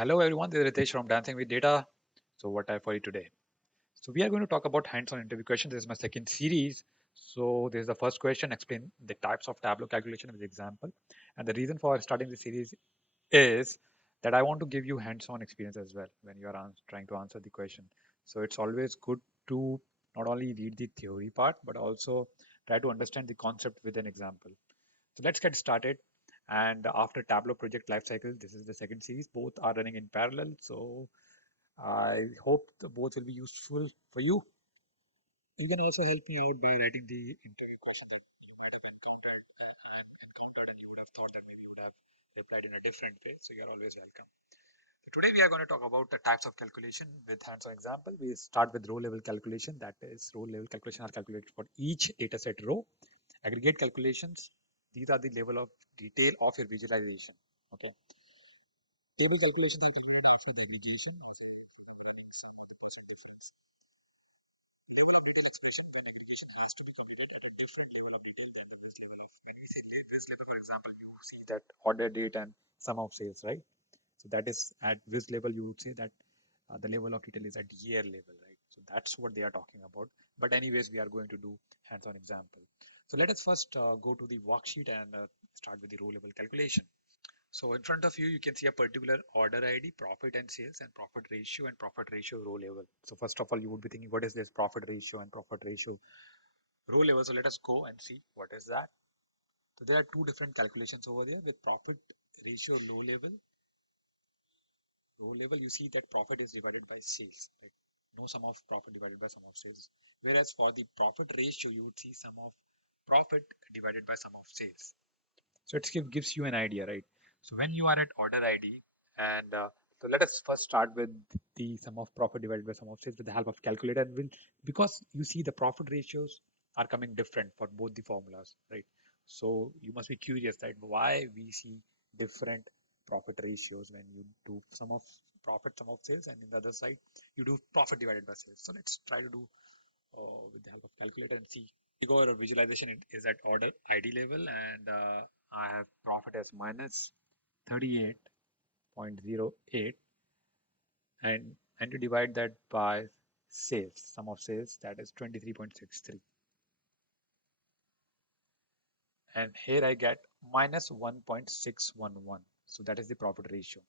Hello everyone, this is Ritesh from Dancing with Data. So what I have for you today? So we are going to talk about hands-on interview questions. This is my second series. So this is the first question. Explain the types of Tableau calculation with example. And the reason for starting this series is that I want to give you hands-on experience as well when you are trying to answer the question. So it's always good to not only read the theory part but also try to understand the concept with an example. So let's get started. And after Tableau project lifecycle, this is the second series. Both are running in parallel. So I hope both will be useful for you. You can also help me out by writing the interview question that you might have encountered and you would have thought that maybe you would have replied in a different way. So you're always welcome. So today we are going to talk about the types of calculation with hands-on example. We start with row level calculation. That is, row level calculation are calculated for each dataset row. Aggregate calculations, these are the level of detail of your visualization. Okay. Table calculations are calculated after the aggregation. Level of detail expression when aggregation has to be computed at a different level of detail than the this level of. When we say this level, for example, you see that order date and sum of sales, right? So that is at this level, you would say that the level of detail is at year level, right? So that's what they are talking about. But anyways, we are going to do hands-on example. So let us first go to the worksheet and start with the row level calculation. So in front of you, you can see a particular order ID, profit and sales, and profit ratio row level. So first of all, you would be thinking, what is this profit ratio and profit ratio row level? So let us go and see what is that. So there are two different calculations over there with profit ratio row level, you see that profit is divided by sales, right? No sum of profit divided by sum of sales. Whereas for the profit ratio, you would see sum of profit divided by sum of sales. So it gives you an idea, right? So when you are at order ID, and so let us first start with the sum of profit divided by sum of sales with the help of calculator. And because you see the profit ratios are coming different for both the formulas, right? So you must be curious, right? Why we see different profit ratios when you do sum of profit, sum of sales, and in the other side you do profit divided by sales. So let's try to do with the help of calculator and see. Go our visualization is at order ID level, and I have profit as minus 38.08, and to divide that by sales, sum of sales, that is 23.63, and here I get minus 1.611. So that is the profit ratio.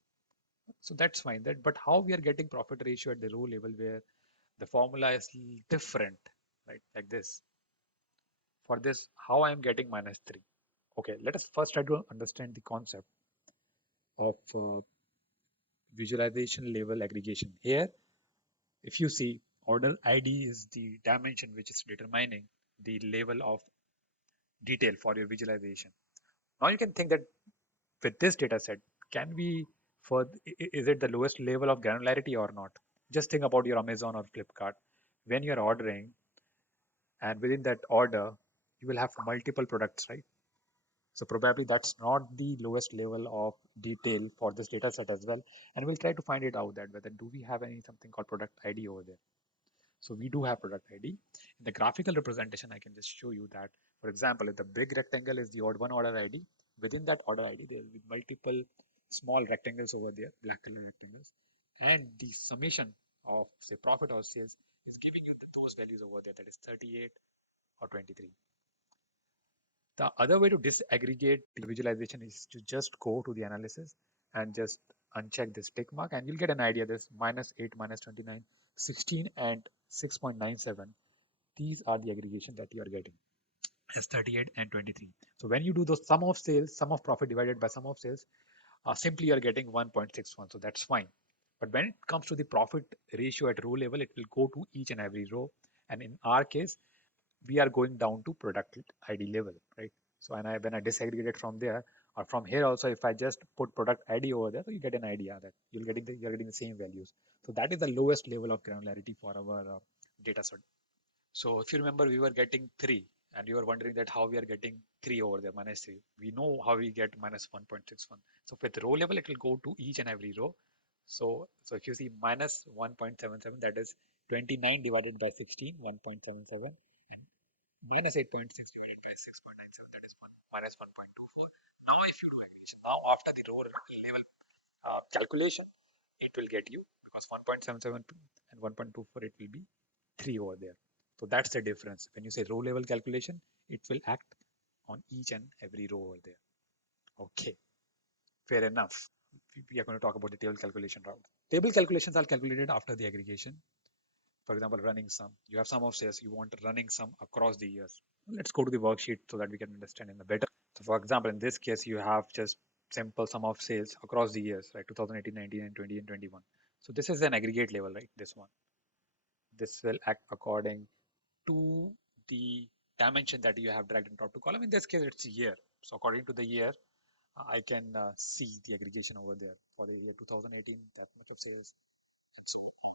So that's fine. That but how we are getting profit ratio at the row level where the formula is different, right? Like this. For this, how I am getting minus 3. Okay, let us first try to understand the concept of visualization level aggregation. Here, if you see, order ID is the dimension which is determining the level of detail for your visualization. Now you can think that with this data set, can we, for is it the lowest level of granularity or not? Just think about your Amazon or Flipkart. When you're ordering, and within that order, you will have multiple products, right? So probably that's not the lowest level of detail for this data set as well. And we'll try to find it out that whether do we have any something called product ID over there. So we do have product ID. In the graphical representation, I can just show you that, for example, if the big rectangle is the odd one order ID, within that order ID, there will be multiple small rectangles over there, black color rectangles. And the summation of say profit or sales is giving you those values over there, that is 38 or 23. The other way to disaggregate the visualization is to just go to the analysis and just uncheck this tick mark, and you'll get an idea. This minus 8, minus 29, 16, and 6.97. These are the aggregation that you are getting as 38 and 23. So when you do the sum of sales, sum of profit divided by sum of sales, simply you are getting 1.61. So that's fine. But when it comes to the profit ratio at row level, it will go to each and every row. And in our case, we are going down to product ID level, right? So when I disaggregate it from there or from here also, if I just put product ID over there, so you get an idea that you're getting the same values. So that is the lowest level of granularity for our data set. So if you remember, we were getting 3 and you were wondering that how we are getting 3 over there, minus 3. We know how we get minus 1.61. So with row level, it will go to each and every row. So if you see minus 1.77, that is 29 divided by 16, 1.77, and minus 8.6 divided by 6.97, that is 1 minus 1.24. Now if you do aggregation, now after the row level calculation, it will get you, because 1.77 and 1.24, it will be 3 over there. So that's the difference. When you say row level calculation, it will act on each and every row over there. Okay, fair enough. We are going to talk about the table calculation route. Table calculations are calculated after the aggregation. For example, running sum. You have sum of sales. You want running sum across the years. Let's go to the worksheet so that we can understand in a better. So for example, in this case, you have just simple sum of sales across the years, right? 2018, 19, and 20 and 21. So this is an aggregate level, right? This one. This will act according to the dimension that you have dragged in top to column. In this case, it's year. So according to the year, I can see the aggregation over there for the year 2018, that much of sales, and so on.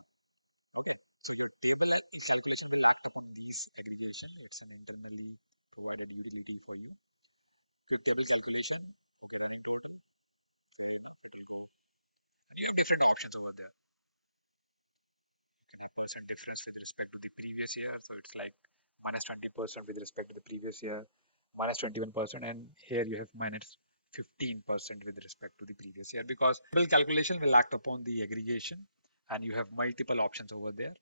Okay. So your table calculation will act upon these aggregation. It's an internally provided utility for you. Your table calculation, okay, running total, fair enough, it will go. And you have different options over there. You can have percent difference with respect to the previous year. So it's like minus 20% with respect to the previous year, minus 21%, and here you have minus 15% with respect to the previous year, because table calculation will act upon the aggregation and you have multiple options over there.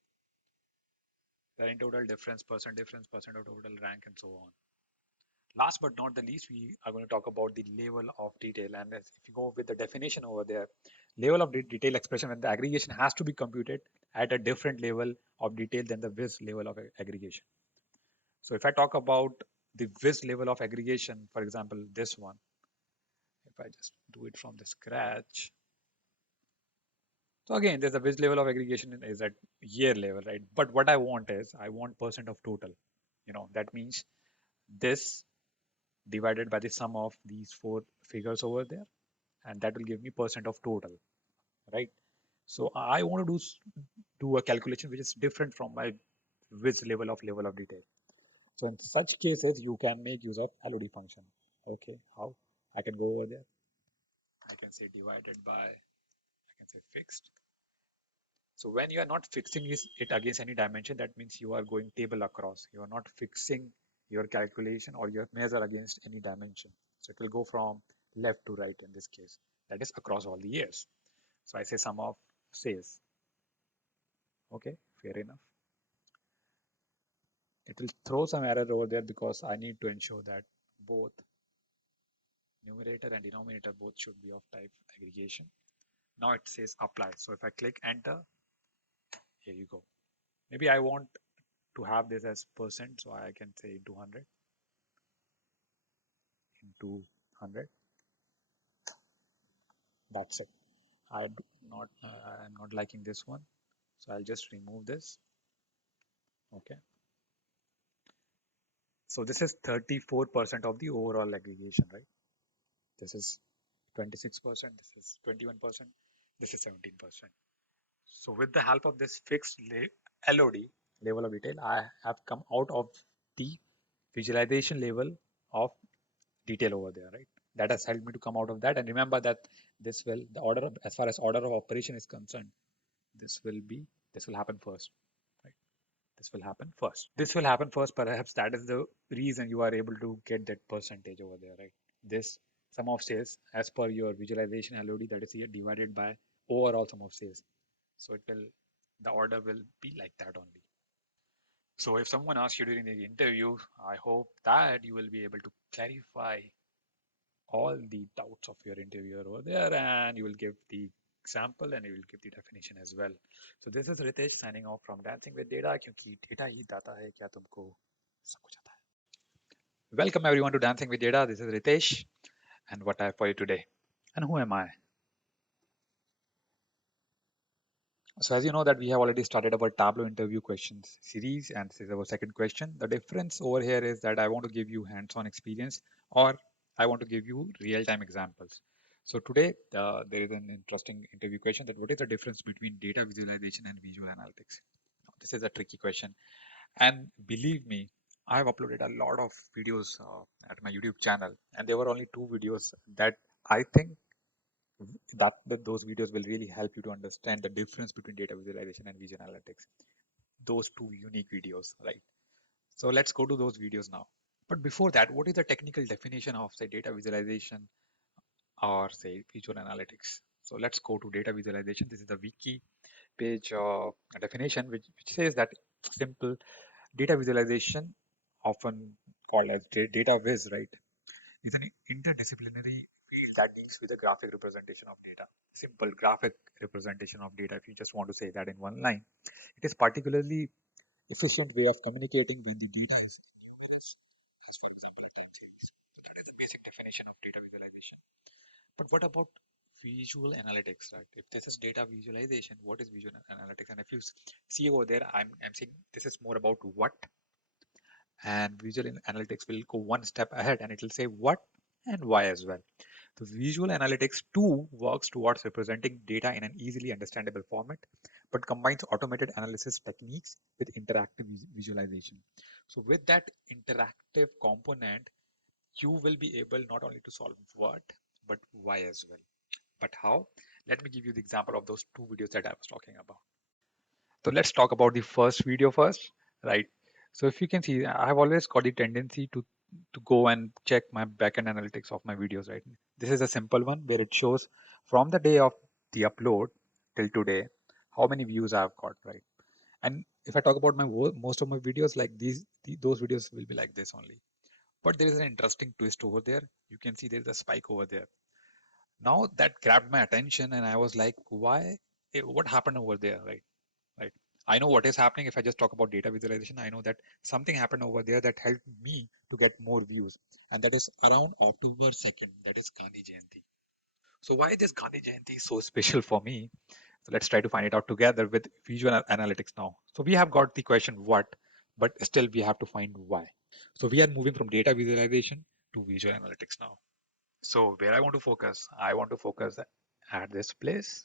Variant total, difference, percent of total, rank, and so on. Last but not the least, we are going to talk about the level of detail. And if you go with the definition over there, level of detail expression when the aggregation has to be computed at a different level of detail than the width level of aggregation. So if I talk about the width level of aggregation, for example, this one, if I just do it from the scratch. So again, there's a width level of aggregation is at year level, right? But what I want is I want percent of total. That means this divided by the sum of these four figures over there, and that will give me percent of total, right? So I want to do a calculation which is different from my width level of detail. So in such cases, you can make use of LOD function. Okay, how? I can go over there. I can say divided by, I can say fixed. So when you are not fixing it against any dimension, that means you are going table across. You are not fixing your calculation or your measure against any dimension. So it will go from left to right in this case. That is across all the years. So I say sum of sales. Okay, fair enough. It will throw some error over there because I need to ensure that both numerator and denominator both should be of type aggregation. Now it says apply. So if I click enter, here you go. Maybe I want to have this as percent, so I can say into 100, into 100. That's it. I'm not liking this one, so I'll just remove this. Okay. So this is 34% of the overall aggregation, right? This is 26%, this is 21%, this is 17%. So with the help of this fixed LOD, level of detail, I have come out of the visualization level of detail over there, right? That has helped me to come out of that. And remember that this will, the order of, as far as order of operation is concerned, this will happen first, right? This will happen first. This will happen first. Perhaps that is the reason you are able to get that percentage over there, right? This sum of sales as per your visualization LOD, that is here divided by overall sum of sales. So the order will be like that only. So if someone asks you during the interview, I hope that you will be able to clarify all the doubts of your interviewer over there, and you will give the example and you will give the definition as well. So this is Ritesh signing off from Dancing with Data, क्योंकि data ही दाता है, क्या तुमको सब कुछ आता है. Welcome everyone to Dancing with Data. This is Ritesh, and what I have for you today. And who am I? So as you know that we have already started our Tableau interview questions series, and this is our second question. The difference over here is that I want to give you hands-on experience, or I want to give you real-time examples. So today there is an interesting interview question that what is the difference between data visualization and visual analytics? This is a tricky question, and believe me, I have uploaded a lot of videos at my YouTube channel, and there were only two videos that I think that those videos will really help you to understand the difference between data visualization and visual analytics. Those two unique videos, right? So let's go to those videos now. But before that, what is the technical definition of say data visualization or say visual analytics? So let's go to data visualization. This is the wiki page definition, which says that simple data visualization, often called as data viz, right, is an interdisciplinary field that deals with the graphic representation of data. Simple graphic representation of data, if you just want to say that in one line. It is particularly efficient way of communicating when the data is numerous, as for example a time series. So that is the basic definition of data visualization. But what about visual analytics, right? If this is data visualization, what is visual analytics? And if you see over there, I'm saying this is more about what, and visual analytics will go one step ahead and it will say what and why as well. So visual analytics too works towards representing data in an easily understandable format, but combines automated analysis techniques with interactive visualization. So with that interactive component, you will be able not only to solve what, but why as well. But how? Let me give you the example of those two videos that I was talking about. So let's talk about the first video first, right? So if you can see, I have always got the tendency to go and check my backend analytics of my videos, right? This is a simple one where it shows from the day of the upload till today how many views I've got, right? And if I talk about my most of my videos, like those videos will be like this only. But there is an interesting twist over there. You can see there is a spike over there. Now that grabbed my attention, and I was like, why? What happened over there, right? Right. I know what is happening. If I just talk about data visualization, I know that something happened over there that helped me to get more views. And that is around October 2nd. That is Gandhi Jayanti. So why this Gandhi Jayanti is so special for me? So let's try to find it out together with visual analytics now. So we have got the question what, but still we have to find why. So we are moving from data visualization to visual analytics now. So where I want to focus, I want to focus at this place.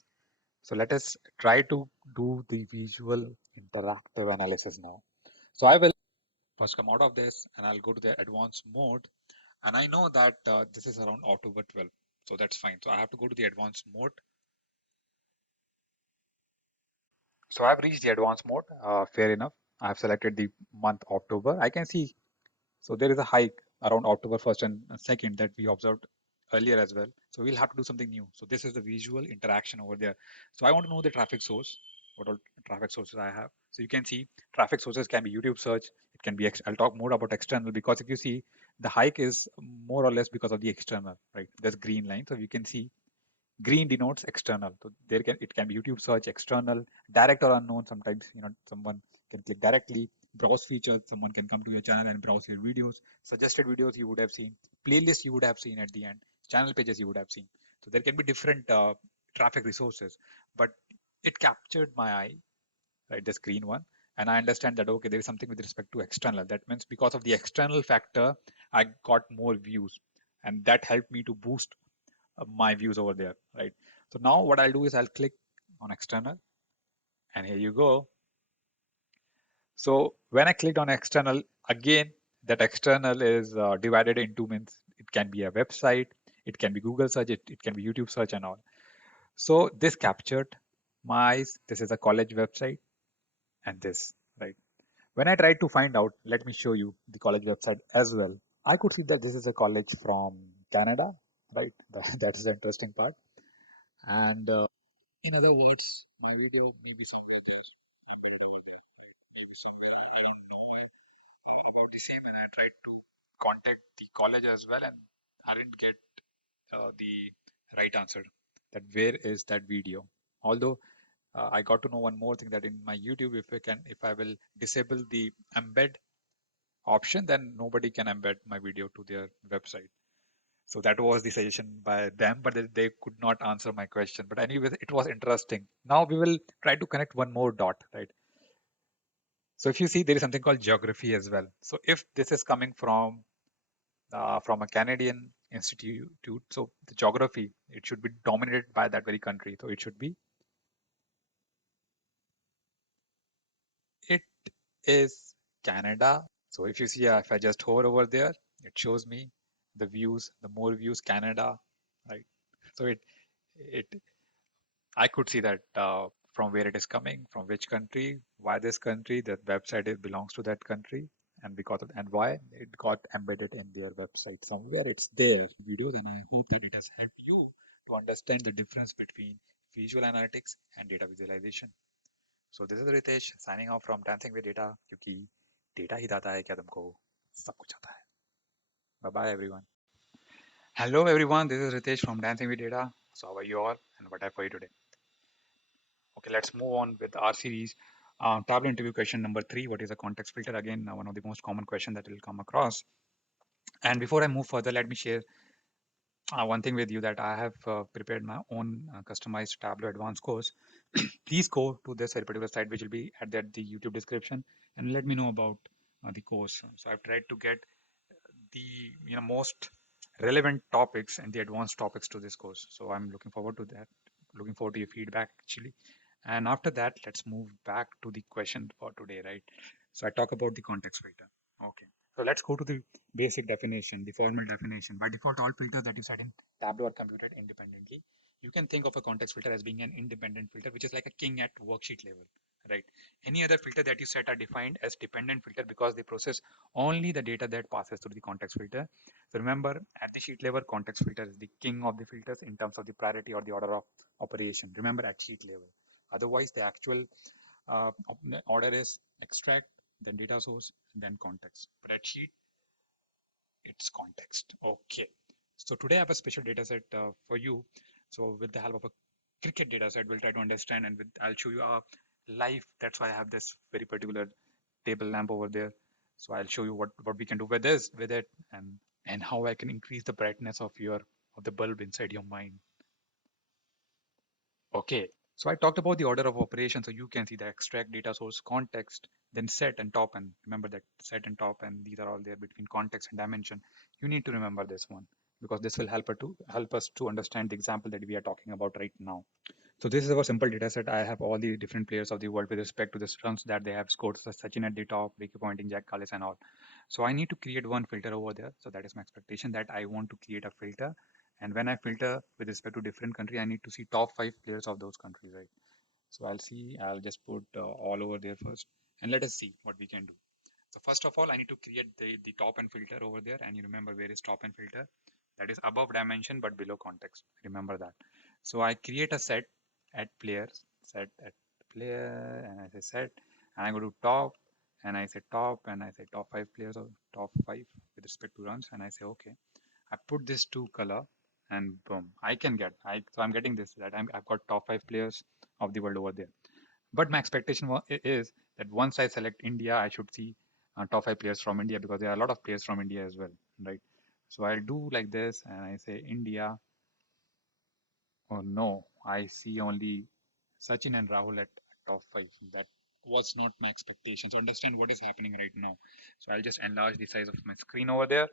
So let us try to do the visual interactive analysis now. So I will first come out of this and I'll go to the advanced mode. And I know that this is around October 12th. So that's fine. So I have to go to the advanced mode. So I've reached the advanced mode. Fair enough. I have selected the month October. I can see. So there is a hike around October 1st and 2nd that we observed earlier as well. So we'll have to do something new. So this is the visual interaction over there. So I want to know the traffic source, what all traffic sources I have. So you can see traffic sources can be YouTube search. It can be, I'll talk more about external because if you see the hike is more or less because of the external, right? There's green line. So you can see green denotes external. So it can be YouTube search, external, direct or unknown. Sometimes someone can click directly. Browse feature, someone can come to your channel and browse your videos. Suggested videos you would have seen, playlists you would have seen at the end, channel pages you would have seen. So there can be different traffic resources, but it captured my eye, right? This green one, and I understand that okay, there is something with respect to external. That means because of the external factor, I got more views, and that helped me to boost my views over there, right? So now what I'll do is I'll click on external and here you go. So when I clicked on external, again, that external is divided into means it can be a website, it can be Google search, it can be YouTube search and all. So this captured my eyes. This is a college website and this, right? When I tried to find out, let me show you the college website as well. I could see that this is a college from Canada, right? That is the interesting part. And in other words, my video may be somewhere there, somewhere over there, maybe somewhere I don't know about the same. And I tried to contact the college as well, and I didn't get the right answer. That where is that video? Although I got to know one more thing that in my YouTube, if I will disable the embed option, then nobody can embed my video to their website. So that was the suggestion by them, but they could not answer my question. But anyway, it was interesting. Now we will try to connect one more dot, right? So if you see, there is something called geography as well. So if this is coming from a Canadian institute, so the geography, it should be dominated by that very country. So it should be, it is Canada. So if you see, if I just hover over there, it shows me the views, the more views, Canada, right? So it I could see that from where it is coming, from which country, why this country, that website belongs to that country, and because of, and why it got embedded in their website somewhere. It's there videos, and I hope that it has helped you to understand the difference between visual analytics and data visualization. So this is Ritesh signing off from Dancing with Data क्योंकि data ही दाता है क्या तुमको सब कुछ आता है. Bye bye everyone. Hello everyone, this is Ritesh from Dancing with Data. So how are you all and what I have for you today? Okay, let's move on with our series. Tableau interview question number 3. What is a context filter? Again, one of the most common questions that will come across. And before I move further, let me share one thing with you that I have prepared my own customized Tableau advanced course. Please go to this particular site, which will be at the YouTube description, and let me know about the course. So I've tried to get the most relevant topics and the advanced topics to this course. So I'm looking forward to that. Looking forward to your feedback actually. And after that, let's move back to the question for today, right? So I talk about the context filter. Okay. So let's go to the basic definition, the formal definition. By default, all filters that you set in Tableau are computed independently. You can think of a context filter as being an independent filter, which is like a king at worksheet level, right? Any other filter that you set are defined as dependent filter because they process only the data that passes through the context filter. So remember, at the sheet level, context filter is the king of the filters in terms of the priority or the order of operation. Remember, at sheet level. Otherwise, the actual order is extract, then data source, then context. But at sheet, it's context. Okay. So today I have a special data set for you. So with the help of a cricket data set, we'll try to understand and I'll show you a live. That's why I have this very particular table lamp over there. So I'll show you what we can do with this, with it, and how I can increase the brightness of the bulb inside your mind. Okay, so I talked about the order of operation. So you can see the extract, data source, context, then set and top. And remember that set and top, and these are all there between context and dimension. You need to remember this one because this will help us to understand the example that we are talking about right now. So this is our simple data set. I have all the different players of the world with respect to the runs that they have scored. So Sachin at the top, Ricky Ponting, Jack Callis and all. So I need to create one filter over there. So that is my expectation that I want to create a filter. And when I filter with respect to different country, I need to see top 5 players of those countries, right? So I'll just put all over there first. And let us see what we can do. So first of all, I need to create the top and filter over there. And you remember where is top and filter? That is above dimension but below context. Remember that. So I create a set at players, set at player, and I say set, and I go to top, and I say top, and I say top 5 players or top 5 with respect to runs, and I say okay. I put this to color, and boom, I can get. So I'm getting this that I've got top 5 players of the world over there. But my expectation is that once I select India, I should see top 5 players from India because there are a lot of players from India as well, right? So I'll do like this, and I say India. Oh no, I see only Sachin and Rahul at top 5. That was not my expectation. So understand what is happening right now. So I'll just enlarge the size of my screen over there.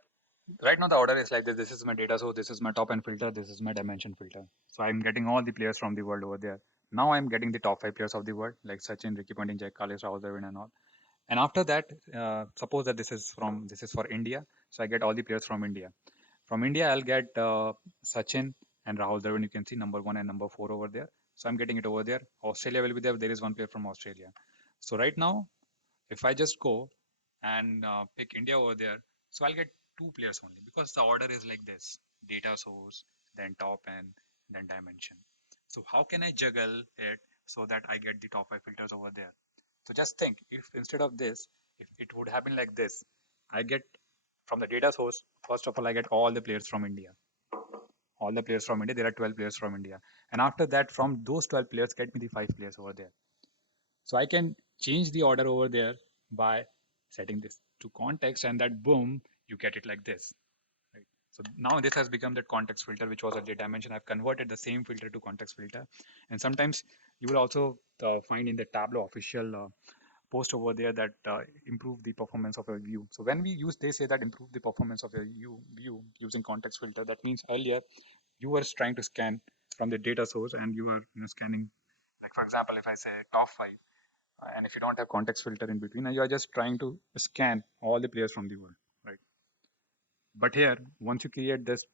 Right now the order is like this. This is my data source, this is my top end filter, this is my dimension filter. So I'm getting all the players from the world over there. Now I'm getting the top 5 players of the world like Sachin, Ricky Ponting, Jack Kallis, Rahul Dravid and all. And after that, suppose that this is for India. So I get all the players from India. From India, I'll get Sachin and Rahul Dravid. You can see number 1 and number 4 over there. So I'm getting it over there. Australia will be there. There is one player from Australia. So right now, if I just go and pick India over there, so I'll get 2 players only because the order is like this: data source, then top and then dimension. So how can I juggle it so that I get the top 5 filters over there? So just think, if instead of this, if it would happen like this, I get from the data source, first of all, I get all the players from India. All the players from India, there are 12 players from India. And after that, from those 12 players, get me the 5 players over there. So I can change the order over there by setting this to context, and that boom, you get it like this. Right? So now this has become that context filter, which was at the dimension. I've converted the same filter to context filter. And sometimes you will also find in the Tableau official post over there that improve the performance of a view. So when we use, they say that improve the performance of a view using context filter. That means earlier you were trying to scan from the data source and you are scanning, like for example, if I say top 5, and if you don't have context filter in between, you are just trying to scan all the players from the world, right? But here, once you create this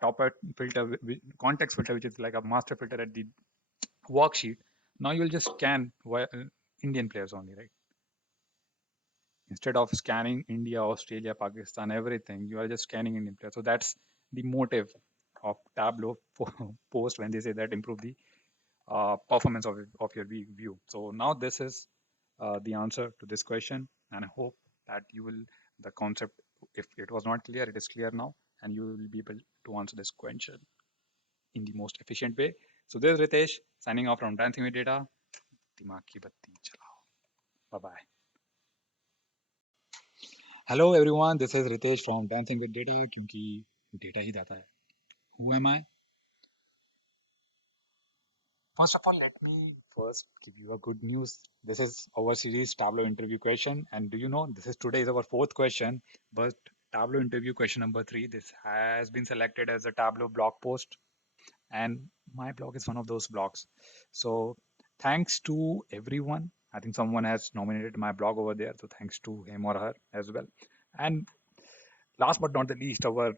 top filter, context filter, which is like a master filter at the worksheet, now you'll just scan Indian players only, right? Instead of scanning India, Australia, Pakistan, everything, you are just scanning Indian players. So that's the motive of Tableau post when they say that improve the performance of your view. So now this is the answer to this question, and I hope that you will the concept. If it was not clear, it is clear now, and you will be able to answer this question in the most efficient way. So this is Ritesh signing off from Dancing with Data. दिमाग की बत्ती चलाओ. Bye bye. Hello everyone, this is Ritesh from Dancing with Data क्योंकि data ही दाता है. Who am I? First of all, let me first give you a good news. This is our series Tableau interview question, and do you know this is today is our fourth question, but Tableau interview question number three. This has been selected as a Tableau blog post, and my blog is one of those blogs. So thanks to everyone. I think someone has nominated my blog over there, so thanks to him or her as well. And last but not the least, our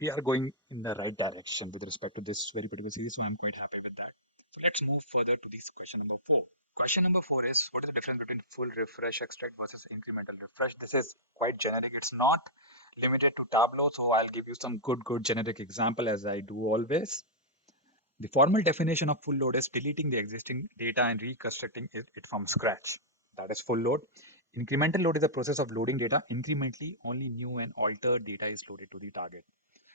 we are going in the right direction with respect to this very particular series, so I'm quite happy with that. So let's move further to this question number four. Question number four is what is the difference between full refresh extract versus incremental refresh? This is quite generic. It's not limited to Tableau, so I'll give you some good generic example as I do always. The formal definition of full load is deleting the existing data and reconstructing it from scratch. That is full load. Incremental load is the process of loading data incrementally. Only new and altered data is loaded to the target.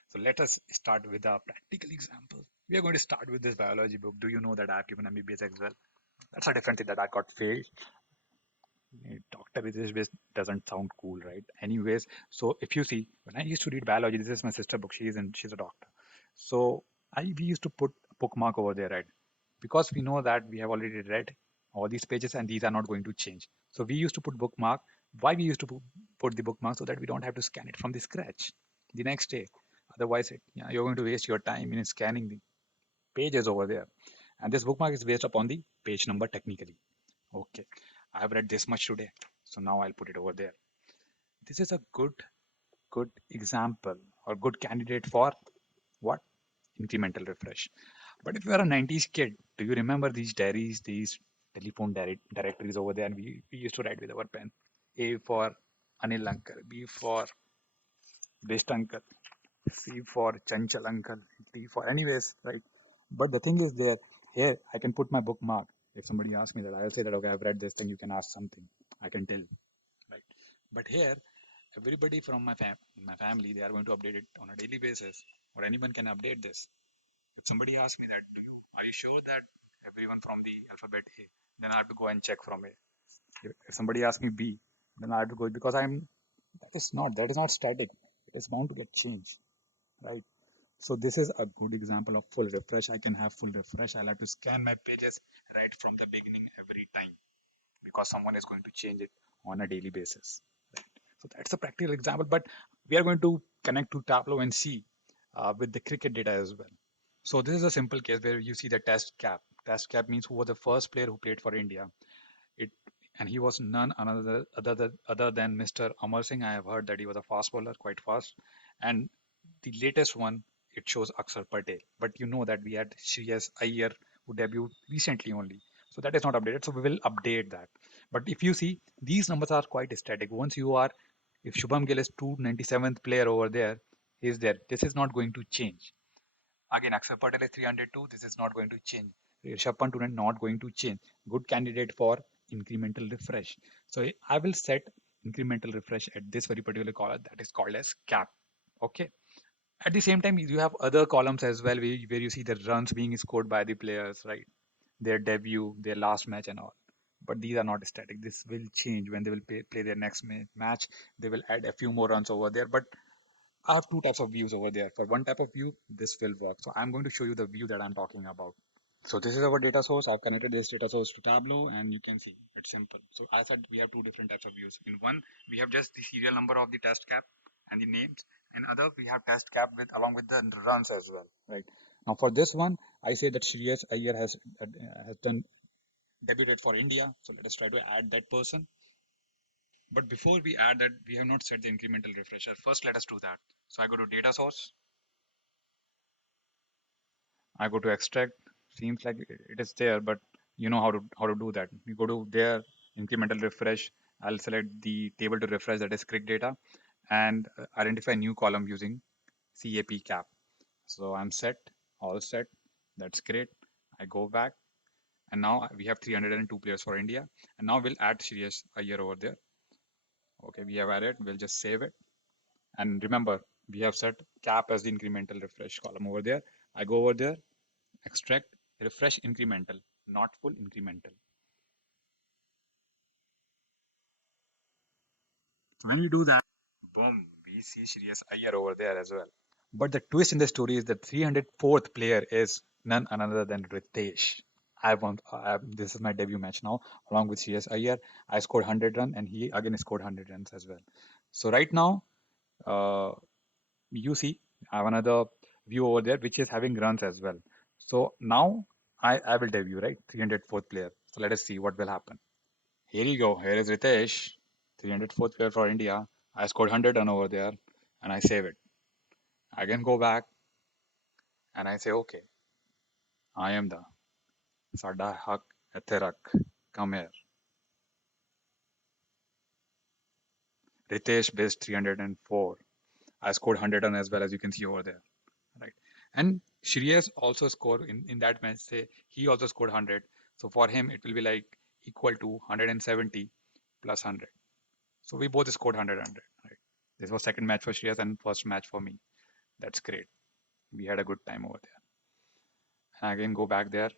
So let us start with a practical example. We are going to start with this biology book. Do you know that I've given MBBS as well? That's a different thing that I got failed. Doctor British doesn't sound cool, right? Anyways, so if you see, when I used to read biology, this is my sister book. She's a doctor. So we used to put a bookmark over there, right? Because we know that we have already read all these pages and these are not going to change. So we used to put bookmark. Why we used to put the bookmark so that we don't have to scan it from the scratch the next day. Otherwise, you're going to waste your time in scanning the pages over there. And this bookmark is based upon the page number technically. Okay, I have read this much today, so now I'll put it over there. This is a good example or good candidate for what? Incremental refresh. But if you are a 90s kid, do you remember these diaries, these telephone directories over there? And we used to write with our pen. A for Anil uncle, B for Best uncle, C for Chanchal uncle, D for anyways, right? But the thing is there, here I can put my bookmark. If somebody asks me that, I'll say that, okay, I've read this thing, you can ask something. I can tell, right? But here, everybody from my family, they are going to update it on a daily basis, or anyone can update this. If somebody asks me that, are you sure that everyone from the alphabet A, then I have to go and check from A. If somebody asks me B, then I have to go because that is not static. It is bound to get changed, right? So this is a good example of full refresh. I can have full refresh. I'll have to scan my pages right from the beginning every time because someone is going to change it on a daily basis. Right? So that's a practical example, but we are going to connect to Tableau and see with the cricket data as well. So this is a simple case where you see the test cap. Test cap means who was the first player who played for India. It and he was none other than Mr. Amar Singh. I have heard that he was a fast bowler, quite fast. And the latest one, it shows Akshar Patel. But you know that we had Shreyas Iyer who debuted recently only. So that is not updated. So we will update that. But if you see, these numbers are quite static. If Shubham Gill is 297th player over there, he is there. This is not going to change. Again, Akshar Patel is 302. This is not going to change. Rishabh Pant is not going to change. Good candidate for incremental refresh. So I will set incremental refresh at this very particular column that is called as cap. Okay. At the same time, you have other columns as well where you see the runs being scored by the players, right? Their debut, their last match, and all. But these are not static. This will change when they will play their next match. They will add a few more runs over there. But I have two types of views over there. For one type of view, this will work. So I'm going to show you the view that I'm talking about. So this is our data source. I've connected this data source to Tableau and you can see it's simple. So I said we have two different types of views. In one, we have just the serial number of the test cap and the names. And other, we have test cap with along with the runs as well, right? Now for this one, I say that Shreyas Iyer has done debuted for India. So let us try to add that person. But before we add that, we have not set the incremental refresher. First, let us do that. So I go to data source. I go to extract. Seems like it is there, but you know how to do that. You go to there, incremental refresh. I'll select the table to refresh that is click data and identify new column using CAP cap. So I'm set, all set. That's great. I go back, and now we have 302 players for India. And now we'll add Shreyas Iyer over there. Okay, we have added. We'll just save it. And remember, we have set cap as the incremental refresh column over there. I go over there, extract, refresh incremental, not full incremental. So when we do that, boom, we see Shreyas Iyer over there as well. But the twist in the story is the 304th player is none other than Ritesh. This is my debut match now, along with CS Iyer. I scored 100 runs, and he again scored 100 runs as well. So right now, uh, you see, I have another view over there which is having runs as well. So now I will debut, right? 304th player. So let us see what will happen. Here you go. Here is Ritesh, 304th player for India. I scored 100 run over there, and I save it. I can go back and I say, okay, I am the Sada Hak Eterak. Come here. Ritesh based 304. I scored 100 run as well, as you can see over there. Right. And Shreyas also scored in that match. Say he also scored 100. So for him, it will be like equal to 170 plus 100. So we both scored 100, right? This was second match for Shreyas and first match for me. That's great. We had a good time over there. And again, go back there.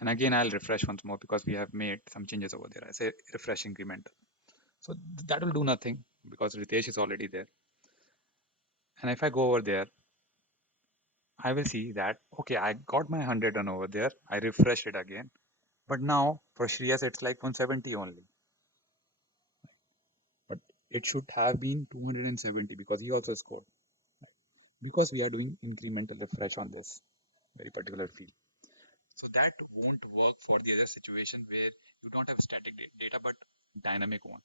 And again, I'll refresh once more because we have made some changes over there. I say refresh incremental. So that will do nothing because Ritesh is already there. And if I go over there, I will see that, okay, I got my 100 done over there. I refresh it again. But now for Shreyas, it's like 170 only. But it should have been 270 because he also scored. Because we are doing incremental refresh on this very particular field. So that won't work for the other situation where you don't have static data but dynamic one.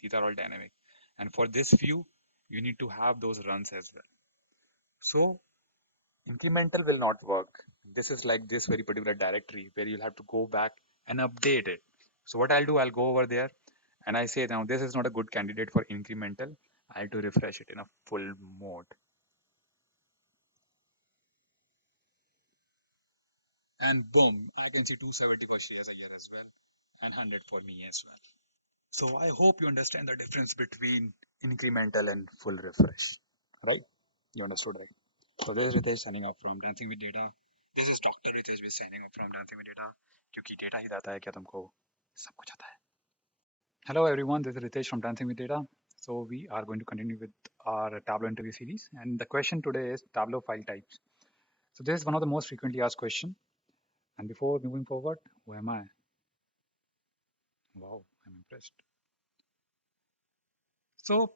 These are all dynamic. And for this view, you need to have those runs as well. So incremental will not work. This is like this very particular directory where you'll have to go back and update it. So what I'll do, I'll go over there and I say now this is not a good candidate for incremental. I have to refresh it in a full mode. And boom, I can see 270 for Shreyas Iyer as well and 100 for me as well. So I hope you understand the difference between incremental and full refresh. Right? You understood, right? So this is Ritesh signing off from Dancing with Data. This is Dr. Ritesh भी signing off from Dancing with Data क्योंकि data ही दाता है क्या तुमको सब कुछ आता है. Hello everyone, this is Ritesh from Dancing with Data. So we are going to continue with our Tableau interview series, and the question today is Tableau file types. So this is one of the most frequently asked question. And before moving forward, who am I? Wow, I'm impressed. So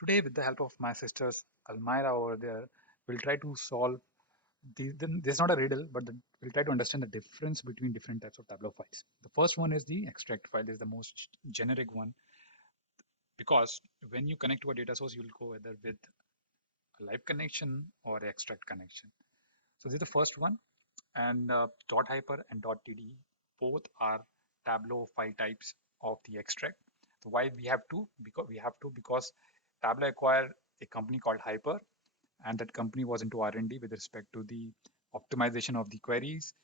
today, with the help of my sisters Almira over there, we'll try to solve this is not a riddle, but we'll try to understand the difference between different types of Tableau files. The first one is the extract file. This is the most generic one because when you connect to a data source, you'll go either with a live connection or extract connection. So this is the first one, and dot hyper and dot tde both are Tableau file types of the extract. So why we have to? Because Tableau acquired a company called Hyper, and that company was into R&D with respect to the optimization of the queries,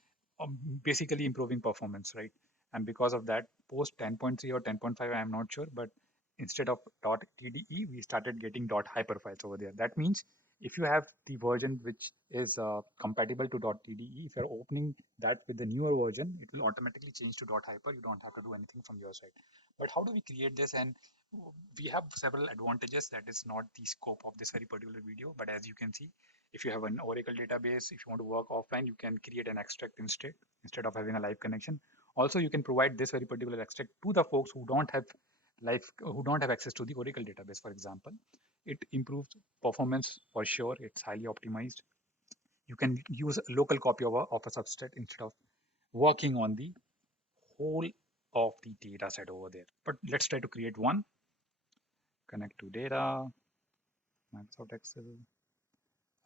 basically improving performance, right? And because of that, post 10.3 or 10.5, I am not sure, but instead of .tde, we started getting .hyper files over there. That means if you have the version which is compatible to .tde, if you're opening that with the newer version, it will automatically change to .hyper. You don't have to do anything from your side. But how do we create this? And we have several advantages. That is not the scope of this very particular video, but as you can see, if you have an Oracle database, if you want to work offline, you can create an extract instead of having a live connection. Also, you can provide this very particular extract to the folks who don't have access to the Oracle database, for example. It improves performance for sure. It's highly optimized. You can use a local copy of a substrate instead of working on the whole of the data set over there. But let's try to create one. Connect to data, Microsoft Excel.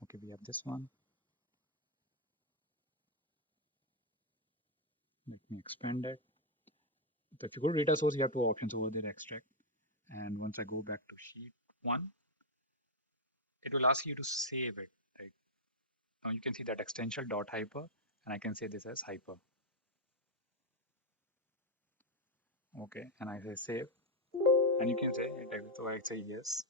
Okay, we have this one. Let me expand it. So if you go to data source, you have two options over there, extract. And once I go back to sheet one, it will ask you to save it, right? Now you can see that extension dot hyper, and I can say this as hyper. Okay, and I say save, and you can say, so I say yes.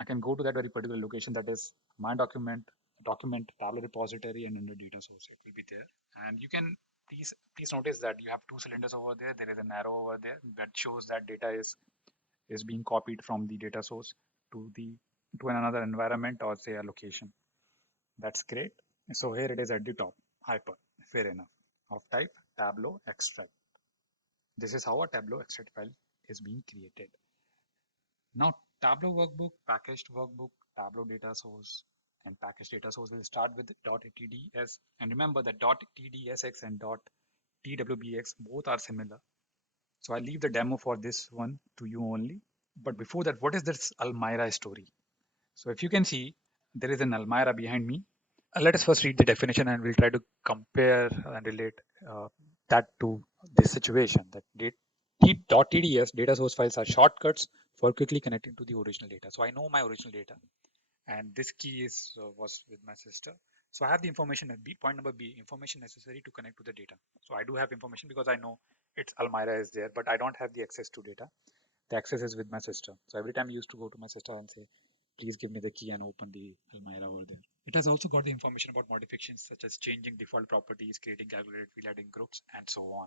I can go to that very particular location, that is my document Tableau repository, and under data source it will be there. And you can please notice that you have two cylinders over there. There is an arrow over there that shows that data is being copied from the data source to another environment, or say a location. That's great. So here it is at the top, hyper, fair enough, of type Tableau extract. This is how a Tableau extract file is being created. Now, Tableau workbook, packaged workbook, Tableau data source, and packaged data source will start with .tds. And remember that .tdsx and .twbx both are similar. So I'll leave the demo for this one to you only. But before that, what is this Almira story? So if you can see, there is an Almira behind me. Let us first read the definition, and we'll try to compare and relate that to this situation. That .tds data source files are shortcuts for quickly connecting to the original data. So I know my original data, and this key was with my sister. So I have the information at B. Point number B, information necessary to connect to the data. So I do have information because I know it's Almira is there, but I don't have the access to data. The access is with my sister. So every time I used to go to my sister and say, please give me the key and open the Almira over there. It has also got the information about modifications such as changing default properties, creating aggregate, field adding groups, and so on.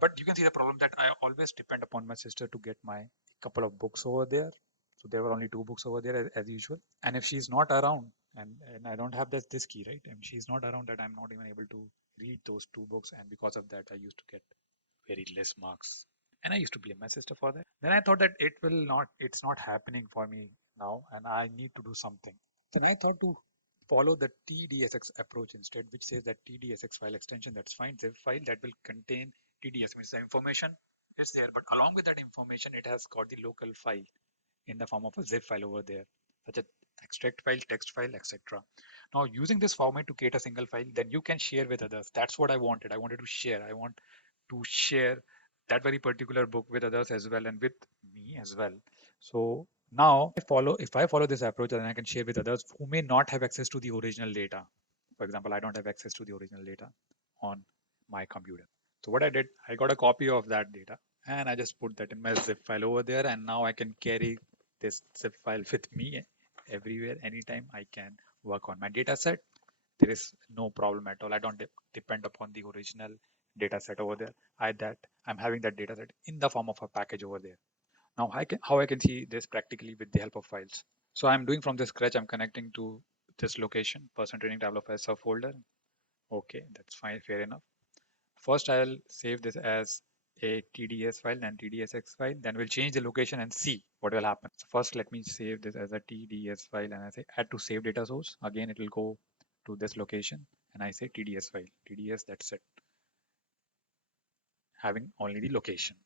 But you can see the problem that I always depend upon my sister to get my couple of books over there. So there were only 2 books over there as usual. And if she's not around, and I don't have this key, right? And she's not around, that I'm not even able to read those 2 books. And because of that, I used to get very less marks. And I used to blame my sister for that. Then I thought that it's not happening for me now, and I need to do something. Then I thought to follow the TDSX approach instead, which says that TDSX file extension, that's fine, zip file that will contain TDS, means the information is there, but along with that information, it has got the local file in the form of a zip file over there, such as extract file, text file, etc. Now, using this format to create a single file, then you can share with others. That's what I wanted. I wanted to share. I want to share that very particular book with others as well, and with me as well. So now if I follow this approach, then I can share with others who may not have access to the original data. For example, I don't have access to the original data on my computer. So what I did, I got a copy of that data, and I just put that in my zip file over there, and now I can carry this zip file with me everywhere, anytime I can work on my data set. There is no problem at all. I don't depend upon the original data set over there. I'm having that data set in the form of a package over there. Now how I can see this practically with the help of files. So I'm doing from the scratch. I'm connecting to this location, person training Tableau files subfolder. Okay, that's fine, fair enough. First, I'll save this as a TDS file and TDSX file. Then we'll change the location and see what will happen. So first, let me save this as a TDS file, and I say add to save data source. Again, it will go to this location, and I say TDS file. TDS, that's it. Having only the location.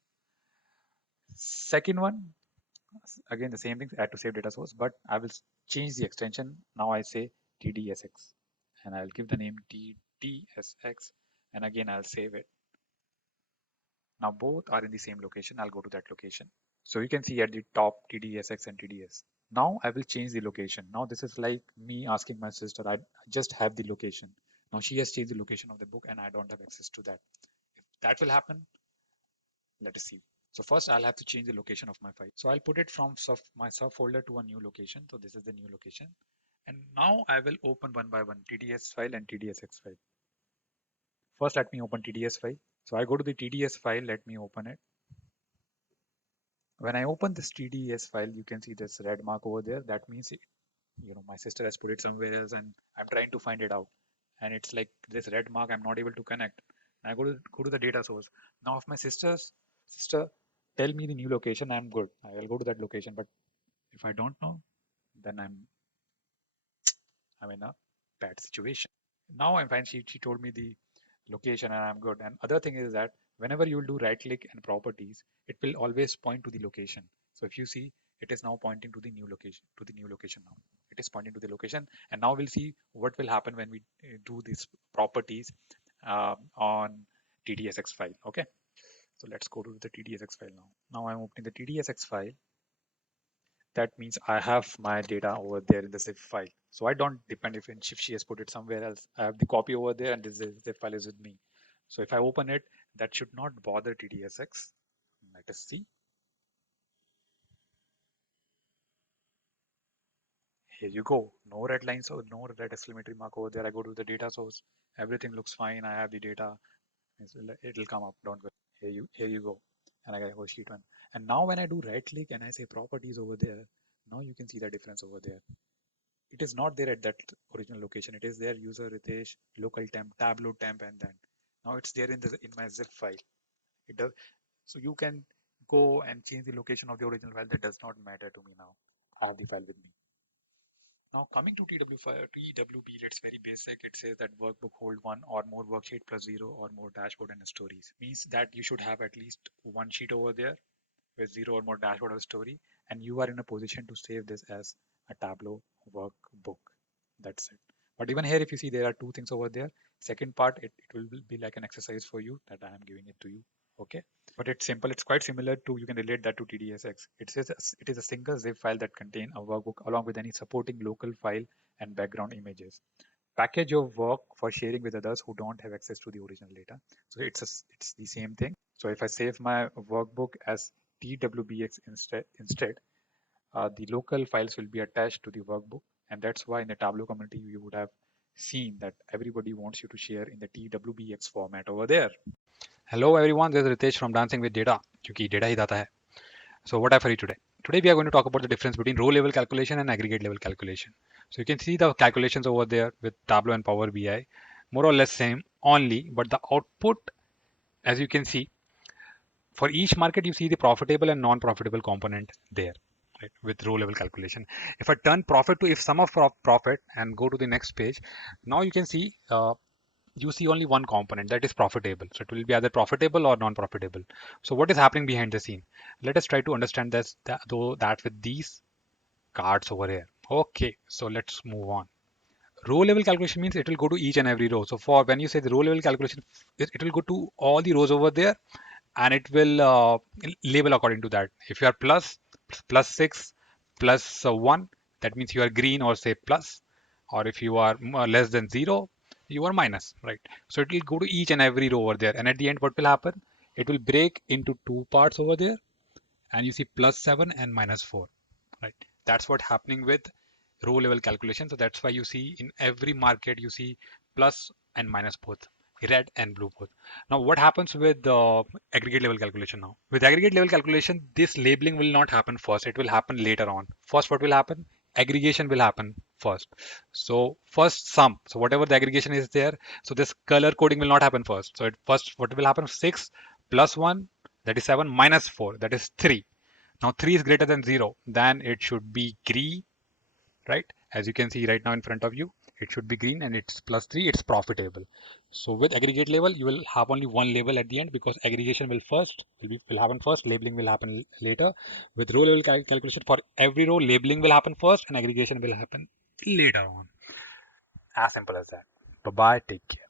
Second one, again the same thing, add to save data source, but I will change the extension. Now I say TDSX, and I'll give the name TDSX, and again I'll save it. Now both are in the same location. I'll go to that location. So you can see at the top TDSX and TDS. Now I will change the location. Now this is like me asking my sister, I just have the location. Now she has changed the location of the book, and I don't have access to that. If that will happen, let us see. So first I'll have to change the location of my file. So I'll put it from my subfolder to a new location. So this is the new location. And now I will open one by one TDS file and TDSX file. First, let me open TDS file. So I go to the TDS file, let me open it. When I open this TDS file, you can see this red mark over there. That means, my sister has put it somewhere else, and I'm trying to find it out. And it's like this red mark, I'm not able to connect. And I go to the data source. Now, if my sister tell me the new location, I'm good. I will go to that location. But if I don't know, then I'm in a bad situation. Now I'm fine. She told me the location, and I'm good. And other thing is that whenever you will do right click and properties, it will always point to the location. So if you see, it is now pointing to the new location now. It is pointing to the location, and now we'll see what will happen when we do these properties on TDSX file. Okay, so let's go to the TDSX file now. Now I'm opening the TDSX file. that means I have my data over there in the zip file. So I don't depend if she has put it somewhere else. I have the copy over there and this zip file is with me. So if I open it, that should not bother TDSX. Let us see. Here you go. No red lines or no red exclamatory mark over there. I go to the data source. Everything looks fine. I have the data. It'll come up. Don't worry. Here you go. And I go sheet one. And now when I do right click and I say properties over there, now you can see the difference over there. It is not there at that original location. It is there user Ritesh, local temp, Tableau temp, and then now it's there in my zip file. It does. So you can go and change the location of the original file. That does not matter to me now. I have the file with me. Now coming to TWB, it's very basic. It says that workbook hold one or more worksheet plus zero or more dashboard and stories. Means that you should have at least one sheet over there with zero or more dashboard or story, and you are in a position to save this as a Tableau workbook. That's it. But even here, if you see, there are two things over there. Second part, it will be like an exercise for you that I am giving it to you. Okay. But it's simple. It's quite similar to, you can relate that to TDSX. It says it is a single zip file that contain a workbook along with any supporting local file and background images. Package your work for sharing with others who don't have access to the original data. So it's the same thing. So if I save my workbook as TWBX instead, the local files will be attached to the workbook. And that's why in the Tableau community, you would have seen that everybody wants you to share in the TWBX format over there. Hello everyone, this is Ritesh from Dancing with Data, क्योंकि data ही data है. So what I for you today? Today we are going to talk about the difference between row level calculation and aggregate level calculation. So you can see the calculations over there with Tableau and Power BI, more or less same only, but the output, as you can see, for each market you see the profitable and non-profitable component there. Right, with row level calculation. If I turn profit to if sum of profit and go to the next page, now you can see you see only one component that is profitable. So it will be either profitable or non-profitable. So what is happening behind the scene? Let us try to understand this that with these cards over here. Okay, so let's move on. Row level calculation means it will go to each and every row. So for when you say the row level calculation, it will go to all the rows over there and it will label according to that. If you are plus 6, plus 1, that means you are green or say plus, or if you are less than 0, you are minus, right? So it will go to each and every row over there. And at the end, what will happen? It will break into two parts over there and you see plus 7 and minus 4, right? That's what happening with row level calculation. So that's why you see in every market you see plus and minus both, red and blue both. Now what happens with the aggregate level calculation? Now with aggregate level calculation, this labeling will not happen first, it will happen later on. First what will happen? Aggregation will happen first. So first sum, so whatever the aggregation is there, so this color coding will not happen first. So first what will happen? 6 plus 1, that is 7, minus 4, that is 3. Now 3 is greater than 0, then it should be green, right? As you can see right now in front of you, it should be green and it's plus 3, it's profitable. So with aggregate level, you will have only one label at the end because aggregation will happen first, labeling will happen later. With row level calculation, for every row, labeling will happen first and aggregation will happen later on. As simple as that. Bye bye, take care.